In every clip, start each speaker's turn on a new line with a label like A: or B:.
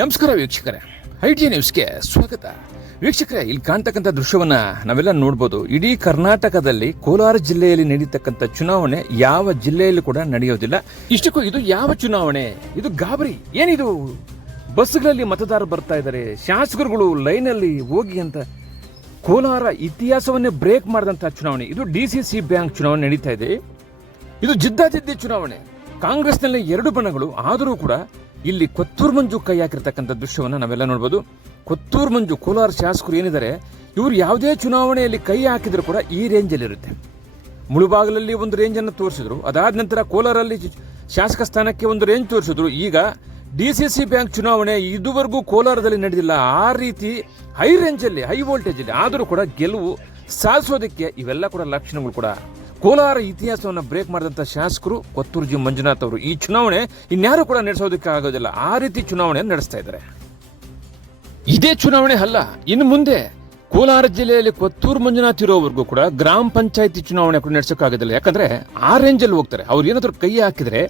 A: ನಮಸ್ಕಾರ ವೀಕ್ಷಕರೇ. I T ನ್ಯೂಸ್ಗೆ ಸ್ವಾಗತ. ವೀಕ್ಷಕರೇ, ಇಲ್ಲಿ ಕಾಣ್ತಕ್ಕಂಥ ದೃಶ್ಯವನ್ನ ನಾವೆಲ್ಲ ನೋಡ್ಬೋದು. ಇಡೀ ಕರ್ನಾಟಕದಲ್ಲಿ ಕೋಲಾರ ಜಿಲ್ಲೆಯಲ್ಲಿ ನಡೀತಕ್ಕಂಥ ಚುನಾವಣೆ ಯಾವ ಜಿಲ್ಲೆಯಲ್ಲೂ ಕೂಡ ನಡೆಯೋದಿಲ್ಲ. ಇಷ್ಟಕ್ಕೂ ಇದು ಯಾವ ಚುನಾವಣೆ? ಇದು ಗಾಬರಿ? ಏನಿದು? ಬಸ್ಗಳಲ್ಲಿ ಮತದಾರರು ಬರ್ತಾ ಇದ್ದಾರೆ. ಶಾಸಕರುಗಳು ಲೈನಲ್ಲಿ ಹೋಗಿ ಅಂತ ಕೋಲಾರ ಇತಿಹಾಸವನ್ನೇ ಬ್ರೇಕ್ ಮಾಡಿದಂತಹ ಚುನಾವಣೆ. ಇದು ಡಿ ಸಿ ಸಿ ಬ್ಯಾಂಕ್ ಚುನಾವಣೆ ನಡೀತಾ ಇದೆ. ಇದು ಜಿದ್ದಾಜಿದ್ದಿ ಚುನಾವಣೆ. ಕಾಂಗ್ರೆಸ್ನಲ್ಲಿ ಎರಡು ಬಣಗಳು, ಆದರೂ ಕೂಡ ಇಲ್ಲಿ ಕೊತ್ತೂರು ಮಂಜು ಕೈ ಹಾಕಿರ್ತಕ್ಕಂಥ ದೃಶ್ಯವನ್ನು ನಾವೆಲ್ಲ ನೋಡ್ಬೋದು. ಕೊತ್ತೂರು ಮಂಜು, ಕೋಲಾರ ಶಾಸಕರು ಏನಿದ್ದಾರೆ, ಇವರು ಯಾವುದೇ ಚುನಾವಣೆಯಲ್ಲಿ ಕೈ ಹಾಕಿದ್ರು ಕೂಡ ಈ ರೇಂಜಲ್ಲಿ ಇರುತ್ತೆ. ಮುಳುಬಾಗಲಲ್ಲಿ ಒಂದು ರೇಂಜ್ ಅನ್ನು ತೋರಿಸಿದ್ರು, ಅದಾದ ನಂತರ ಕೋಲಾರಲ್ಲಿ ಶಾಸಕ ಸ್ಥಾನಕ್ಕೆ ಒಂದು ರೇಂಜ್ ತೋರಿಸಿದ್ರು. ಈಗ ಡಿ ಸಿ ಸಿ ಬ್ಯಾಂಕ್ ಚುನಾವಣೆ ಇದುವರೆಗೂ ಕೋಲಾರದಲ್ಲಿ ನಡೆದಿಲ್ಲ. ಆ ರೀತಿ ಹೈ ರೇಂಜಲ್ಲಿ ಹೈ ವೋಲ್ಟೇಜ್ ಅಲ್ಲಿ, ಆದರೂ ಕೂಡ ಗೆಲುವು ಸಾಧಿಸೋದಕ್ಕೆ ಇವೆಲ್ಲ ಕೂಡ ಲಕ್ಷಣಗಳು ಕೂಡ ಕೋಲಾರ ಇತಿಹಾಸವನ್ನು ಬ್ರೇಕ್ ಮಾಡಿದಂಥ ಶಾಸಕರು ಕೊತ್ತೂರು ಜಿ ಮಂಜುನಾಥ್ ಅವರು. ಈ ಚುನಾವಣೆ ಇನ್ಯಾರು ಕೂಡ ನಡೆಸೋದಕ್ಕೆ ಆಗೋದಿಲ್ಲ. ಆ ರೀತಿ ಚುನಾವಣೆಯನ್ನು ನಡೆಸ್ತಾ ಇದ್ದಾರೆ. ಇದೇ ಚುನಾವಣೆ ಅಲ್ಲ, ಇನ್ನು ಮುಂದೆ ಕೋಲಾರ ಜಿಲ್ಲೆಯಲ್ಲಿ ಕೊತ್ತೂರು ಮಂಜುನಾಥ್ ಇರೋವರೆಗೂ ಕೂಡ ಗ್ರಾಮ ಪಂಚಾಯತಿ ಚುನಾವಣೆ ಕೂಡ ನಡೆಸೋಕ್ಕಾಗೋದಿಲ್ಲ. ಯಾಕಂದ್ರೆ ಆ ರೇಂಜಲ್ಲಿ ಹೋಗ್ತಾರೆ. ಅವ್ರು ಏನಾದರೂ ಕೈ ಹಾಕಿದ್ರೆ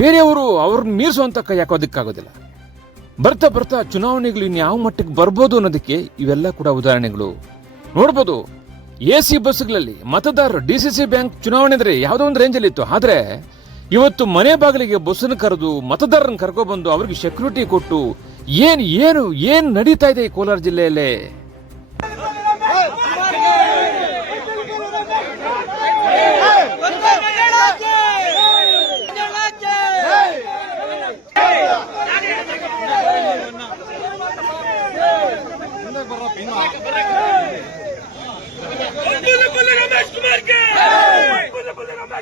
A: ಬೇರೆಯವರು ಅವ್ರನ್ನ ಮೀರಿಸುವಂಥ ಕೈ ಹಾಕೋದಕ್ಕಾಗೋದಿಲ್ಲ. ಬರ್ತಾ ಬರ್ತಾ ಚುನಾವಣೆಗಳು ಇನ್ಯಾವ ಯಾವ ಮಟ್ಟಕ್ಕೆ ಬರ್ಬೋದು ಅನ್ನೋದಕ್ಕೆ ಇವೆಲ್ಲ ಕೂಡ ಉದಾಹರಣೆಗಳು. ನೋಡ್ಬೋದು ಎ ಸಿ ಬಸ್ಗಳಲ್ಲಿ ಮತದಾರರು ಡಿ ಸಿ ಸಿ ಬ್ಯಾಂಕ್ ಚುನಾವಣೆ ಅಂದ್ರೆ ಯಾವುದೋ ಒಂದು ರೇಂಜಲ್ಲಿ ಇತ್ತು. ಆದ್ರೆ ಇವತ್ತು ಮನೆ ಬಾಗಿಲಿಗೆ ಬಸ್ಸನ್ನು ಕರೆದು ಮತದಾರರನ್ನು ಕರ್ಕೊಬಂದು ಅವ್ರಿಗೆ ಸೆಕ್ಯೂರಿಟಿ ಕೊಟ್ಟು ಏನ್ ಏನು, ಏನ್ ನಡೀತಾ ಇದೆ ಈ ಕೋಲಾರ ಜಿಲ್ಲೆಯಲ್ಲೇ?
B: ಒಬ್ಬುಲೆ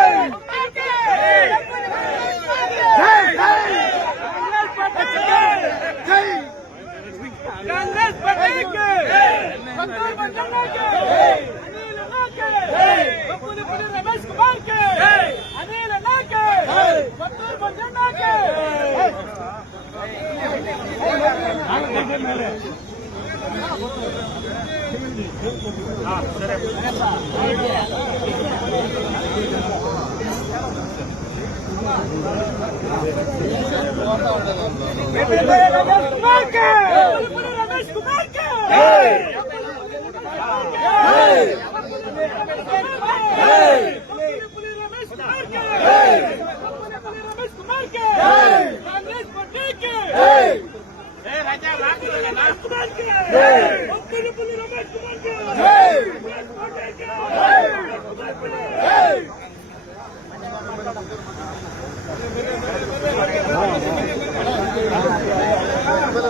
B: Congress party ಗೆ ಸಂತೋಷ್ ಮಂಜಣ್ಣ ಗೆ ಅನಿಲ್ ಅಣ್ಣ ಗೆ ಒಬ್ಬುಲೆ ರಮೇಶ್ ಕುಮಾರ್ಗೆ! ಅನಿಲ್ ಅಣ್ಣ ಗೆ ಸಂತೋಷ್ ಮಂಜಣ್ಣ ಗೆ
C: Hey!